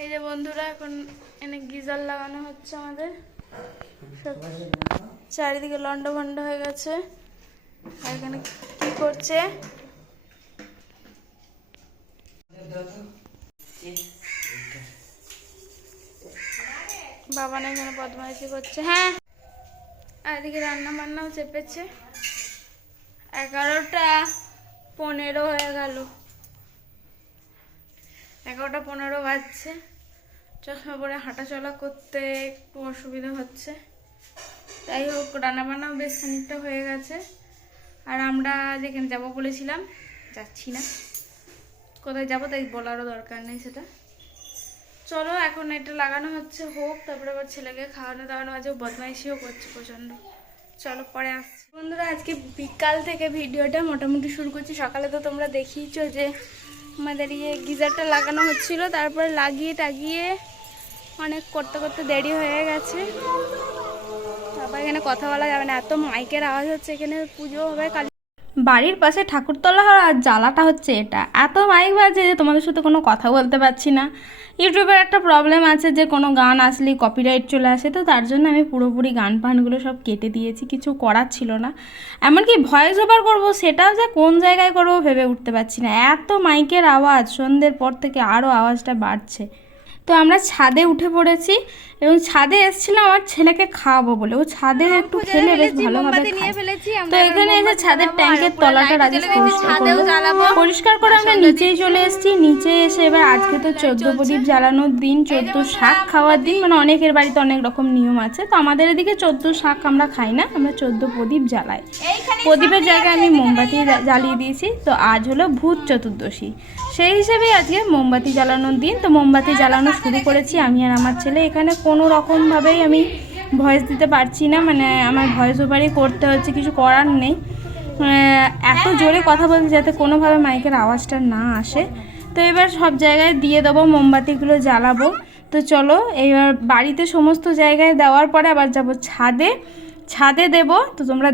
এই যে বন্ধুরা এখন এনে গিজার লাগানো হচ্ছে আমাদের, চারিদিকে লন্ডা ভন্ড হয়ে গেছে। আর এখানে কি করছে বাবা, না এখানে বদমাইশি করছে। হ্যাঁ, আর এদিকে রান্না বান্নাও চেপেছে। 11টা 15 হয়ে গেল, 11টা 15 বাজছে। চশমা পরে হাঁটা চলা করতে একটু অসুবিধা হচ্ছে। তাই হোক, রান্না বান্নাও বেশ খানিকটা হয়ে গেছে। আর আমরা যেখানে যাবো বলেছিলাম যাচ্ছি না, কোথায় যাবো তাই বলারও দরকার নেই সেটা। চলো এখন এটা লাগানো হচ্ছে, হোক, তারপরে আবার ছেলেকে খাওয়ানো দাওয়ানো আছে, বদমাইশিও করছে প্রচণ্ড। চলো পরে আসছি। বন্ধুরা আজকে বিকাল থেকে ভিডিওটা মোটামুটি শুরু করছি। সকালে তো তোমরা দেখিয়েছো যে আমাদের গিজারটা লাগানো হচ্ছিল, তারপরে লাগিয়ে টাগিয়ে অনেক করতে করতে দেরি হয়ে গেছে। তারপর এখানে কথা বলা যাবে না, এত মাইকের আওয়াজ হচ্ছে। এখানে পুজো হবে কালী বাড়ির পাশে, ঠাকুরতলা হয়। আর জ্বালাটা হচ্ছে এটা, এত মাইক বাজে যে তোমাদের সাথে কোনো কথা বলতে পারছি না। ইউটিউবের একটা প্রবলেম আছে যে কোনো গান আসলেই কপিরাইট চলে আসে, তো তার জন্য আমি পুরোপুরি গান ফানগুলো সব কেটে দিয়েছি, কিছু করার ছিল না। এমনকি ভয়েস ওভার করবো, সেটাও যে কোন জায়গায় করবো ভেবে উঠতে পারছি না, এত মাইকের আওয়াজ। সন্ধ্যের পর থেকে আরও আওয়াজটা বাড়ছে। তো আমরা ছাদে উঠে পড়েছি এবং ছাদে এসেছিলাম আমার ছেলেকে খাওয়াবো বলে। ও ছাদে একটু খেলে বেশ ভালোভাবে খায়। তো এখানে এসে ছাদের ট্যাঙ্কের তলাটা রাজেশ পরিষ্কার করে আমরা নিচেই চলে এসেছি। নিচে এসে এবার আজকে তো 14 প্রদীপ জ্বালানোর দিন, 14 শাক খাওয়ার দিন। মানে অনেকের বাড়িতে অনেক রকম নিয়ম আছে, তো আমাদের এদিকে 14 শাক আমরা খাই না, আমরা 14 প্রদীপ জ্বালাই। প্রদীপের জায়গায় আমি মোমবাতি জ্বালিয়ে দিয়েছি। তো আজ হলো ভূত চতুর্দশী, সেই হিসেবে আজকে মোমবাতি জ্বালানোর দিন। তো মোমবাতি জ্বালানো শুরু করেছি আমি আর আমার ছেলে। এখানে কোনো রকমভাবেই আমি ভয়েস দিতে পারছি না, মানে আমার ভয়েস ওভারই করতে হচ্ছে, কিছু করার নেই। এত জোরে কথা বলছি যাতে কোনোভাবে মাইকের আওয়াজটা না আসে। তো এবার সব জায়গায় দিয়ে দেবো, মোমবাতিগুলো জ্বালাবো। তো চলো এবার বাড়িতে সমস্ত জায়গায় দেওয়ার পরে আবার যাব ছাদে, ছাদে দেবো। তো তোমরা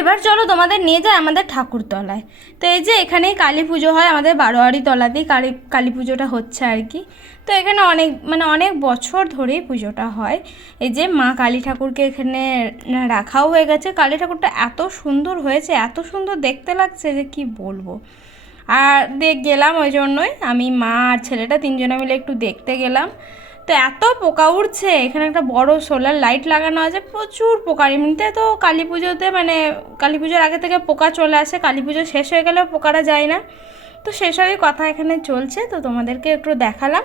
এবার চলো তোমাদের নিয়ে যায় আমাদের ঠাকুরতলায়। তো এই যে এখানেই কালী পুজো হয়, আমাদের বারোয়ারি তলাতেই কালী পুজোটা হচ্ছে আর কি। তো এখানে অনেক বছর ধরেই পুজোটা হয়। এই যে মা কালী ঠাকুরকে এখানে রাখাও হয়ে গেছে। কালী ঠাকুরটা এত সুন্দর হয়েছে, এত সুন্দর দেখতে লাগছে যে কি বলবো। আর গেলাম, ওই জন্যই আমি মা আর ছেলেটা তিনজনে মিলে একটু দেখতে গেলাম। তো এত পোকা উঠছে, এখানে একটা বড় সোলার লাইট লাগানো আছে, প্রচুর পোকা। এমনিতে তো কালী পুজোতে কালী পুজোর আগে থেকে পোকা চলে আসে, কালী পুজো শেষ হয়ে গেলেও পোকাটা যায় না। তো সেসবই কথা এখানে চলছে, তো তোমাদেরকে একটু দেখালাম।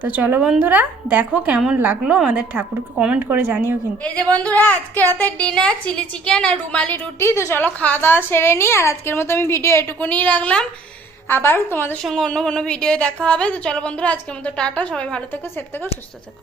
তো চলো বন্ধুরা, দেখো কেমন লাগলো আমাদের ঠাকুরকে কমেন্ট করে জানিও কিন্তু। এই যে বন্ধুরা, আজকে রাতের ডিনার চিলি চিকেন আর রুমালি রুটি। তো চলো খাওয়া দাওয়া সেরে নিই, আর আজকের মতো আমি ভিডিও এটুকুনি রাখলাম। আবার তোমাদের সঙ্গে অন্য কোনো ভিডিও দেখা হবে। তো চলো বন্ধুরা, আজকের মতো টাটা, সবাই ভালো থেকো, সেফ থেকো, সুস্থ থেকো।